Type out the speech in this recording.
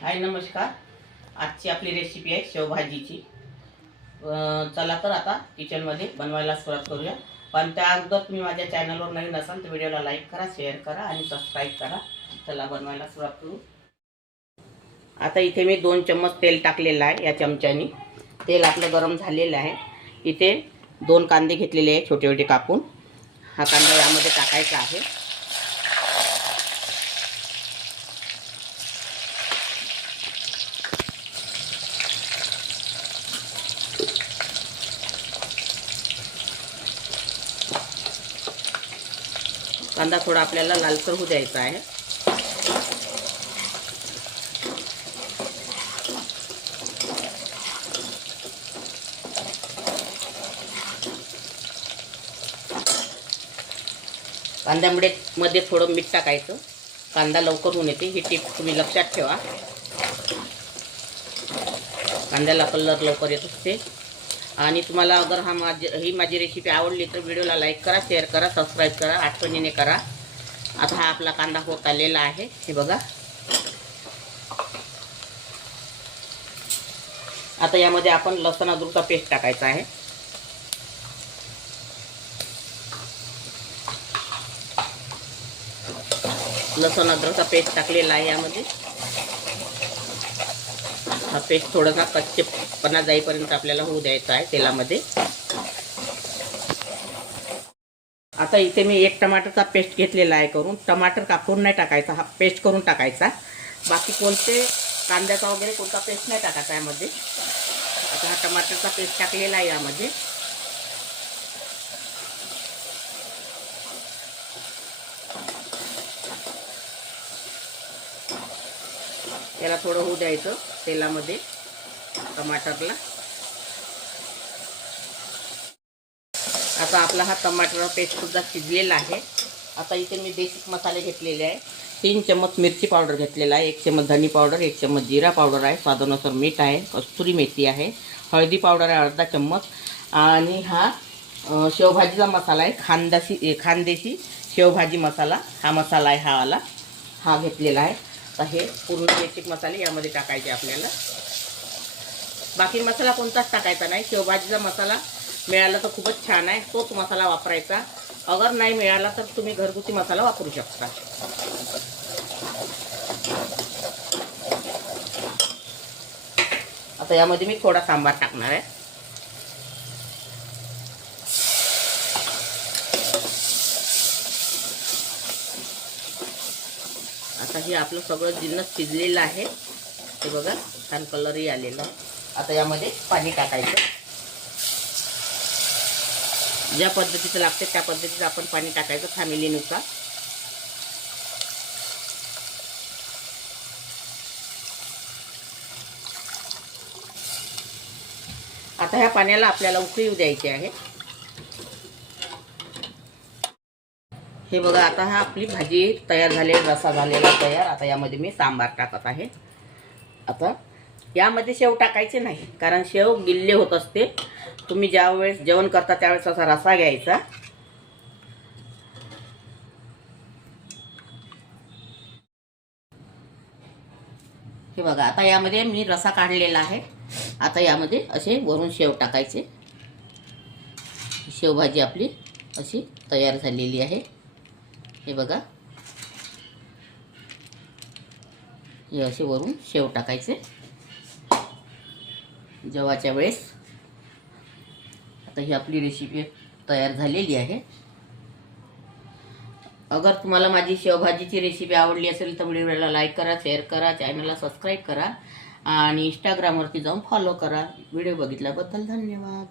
हाय नमस्कार। आजची आपली रेसिपी आहे शेवभाजीची। चला तर आता किचनमध्ये बनवायला सुरुवात करूया। पण त्या अगोदर तुम्ही माझ्या चॅनलवर नवीन असाल तर व्हिडिओला लाईक करा, शेअर करा आणि सबस्क्राईब करा। चला बनवायला सुरुवात करू। आता इथे मी 2 चम्मच तेल टाकलेलं आहे। या चमच्यानी तेल आपलं गरम झालेलं आहे। इथे 2 कांदे घेतलेले आहे छोटे छोटे कापून। हा कांदा यामध्ये टाकायचा आहे। कांदा थोडा आपल्याला लालसर होऊ द्यायचा आहे। कांद्यामध्ये थोडं मीठ टाकायचं। कांदा लवकर होऊन येते, ही टिप तुम्ही लक्षात ठेवा। कांद्याला कलर लवकर येत असते। आणि तुम्हाला अगर ही माझी रेसिपी आवडली तर व्हिडिओला लाईक करा, शेअर करा, सबस्क्राईब करा, आठवणीने करा। आता हा आपला कांदा होत आलेला आहे, हे बघा। आता यामध्ये आपण लसूण अद्रकचा पेस्ट टाकायचा आहे। लसूण अद्रकचा पेस्ट टाकलेला आहे यामध्ये। हा पेस्ट थोडासा कच्चेपणा जाईपर्यंत आपल्याला होऊ द्यायचा आहे तेलामध्ये। आता इथे मी 1 टमाटरचा पेस्ट घेतलेला आहे करून। टमाटर कापून नाही टाकायचा, हा पेस्ट करून टाकायचा। बाकी कोणते कांद्याचा वगैरे कोणता पेस्ट नाही टाकायचा यामध्ये। आता हा टमाटरचा पेस्ट टाकलेला आहे यामध्ये। त्याला थोडं होऊ द्यायचं तेलामध्ये टमाटरला। आता आपला हा टमाटर पेस्ट सुद्धा शिजलेला आहे। आता इथे मी बेसिक मसाले घेतलेले आहे। 3 चम्मच मिरची पावडर घेतलेला आहे, 1 चम्मच धनी पावडर, 1 चम्मच जिरा पावडर आहे, स्वादानुसार मीठ आहे, कस्तुरी मेथी आहे, हळदी पावडर आहे अर्धा चम्मच। आणि हा शेवभाजीचा मसाला आहे, खानदेशी शेवभाजी मसाला हा मसाला आहे, हा वाला हा घेतलेला आहे। तर हे पूर्ण बेसिक मसाले यामध्ये टाकायचे आपल्याला। बाकी मसाला कोणताच टाकायचा नाही। शेवभाजीचा मसाला मिळाला तर खूपच छान आहे, तोच मसाला वापरायचा। अगर नाही मिळाला तर तुम्ही घरगुती मसाला वापरू शकता। आता यामध्ये मी थोडा सांबार टाकणार आहे। आता हे आपलं सगळं जिन्नस शिजलेलं आहे, हे बघा छान कलरही आलेला आहे। आता यामध्ये पाणी टाकायचं। ज्या पद्धतीचं लागते त्या पद्धतीचं आपण पाणी टाकायचं फॅमिलीनुसार। आता ह्या पाण्याला आपल्याला उकळी येऊ द्यायची आहे। हे बघा आता हा आपली भाजी तयार झाली, रसा झालेला तयार। आता यामध्ये मी सांबार टाकत आहे। आता यामध्ये शेव टाकायचे नाही, कारण शेव गिल्ले होत असते। तुम्ही ज्या वेळेस जेवण करता त्यावेळेस असा रसा घ्यायचा। हे बघा आता यामध्ये मी रसा काढलेला आहे। आता यामध्ये असे वरून शेव टाकायचे। शेवभाजी आपली अशी तयार झालेली आहे, हे बघा। हे असे वरून शेव टाकायचे जेवायच्या वेळेस। आता ही आपली रेसिपी तयार झालेली आहे। अगर तुम्हाला माझी शेवभाजीची रेसिपी आवडली असेल तर व्हिडिओला लाईक करा, शेअर करा, चॅनलला सबस्क्राईब करा आणि इंस्टाग्रामवरती जाऊन फॉलो करा। व्हिडिओ बघितल्याबद्दल धन्यवाद।